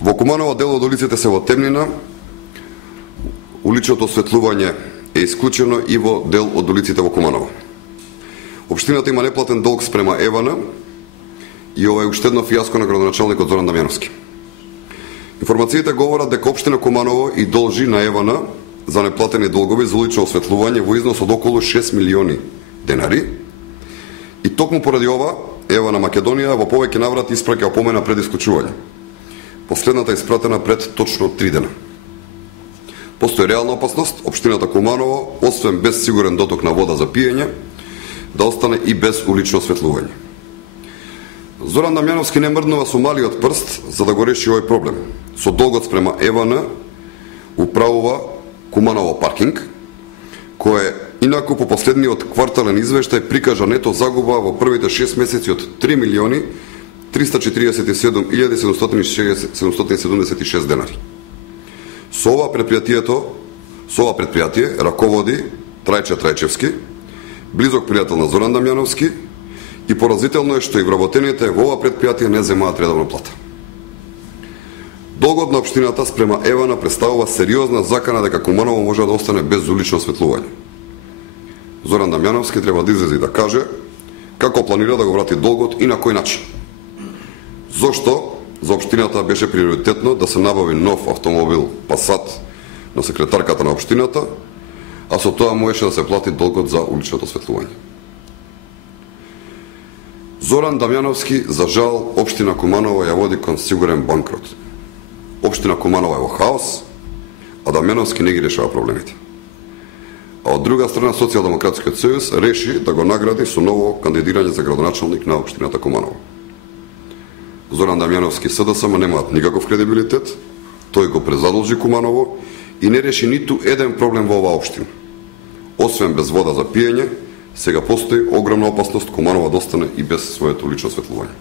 Во Куманово дел од улиците се во темнина, уличното осветлување е исклучено и во дел од улиците во Куманово. Општината има неплатен долг спрема Евана и ова е уште едно фијаско на градоначалникот Зоран Дамјановски. Информациите говорат дека општина Куманово и должи на Евана за неплатени долгови за улично осветлување во износ од околу 6 милиони денари. И токму поради ова, Евана Македонија во повеќе наврати испраќа опомена пред исклучување. Последната е испратена пред точно 3 дена. Постои реална опасност општината Куманово, освен без сигурен доток на вода за пиење, да остане и без улично осветлување. Зоран Дамјановски не мрднува со малиот прст за да го реши овој проблем. Со долгот спрема Евана управува Куманово паркинг, кој инаку по последниот квартален извештај прикажа нето загуба во првите 6 месеци од 3 милиони 347.776 денари. Со ова предпријатие раководи Трајче Трајчевски, близок пријател на Зоран Дамјановски, и поразително е што и вработените во ова предпријатие не земаат редовна плата. Долгот на општината спрема Евана представува сериозна закана дека Куманово може да остане без улично осветлување. Зоран Дамјановски треба да излезе и да каже како планира да го врати долгот и на кој начин. Зошто за општината беше приоритетно да се набави нов автомобил Пасат на секретарката на општината, а со тоа можеше да се плати долгот за уличното осветлување. Зоран Дамјановски, за жал, општина Куманово ја води кон сигурен банкрот. Општина Куманово е во хаос, а Дамјановски не ги решава проблемите. А од друга страна, Социјалдемократскиот сојуз реши да го награди со ново кандидирање за градоначалник на општината Куманово. Зоран Дамјановски и СДСМ немаат никаков кредибилитет, тој го презадолжи Куманово и не реши ниту еден проблем во оваа општина. Освен без вода за пиење, сега постои огромна опасност Куманово да остане и без своето лично осветлување.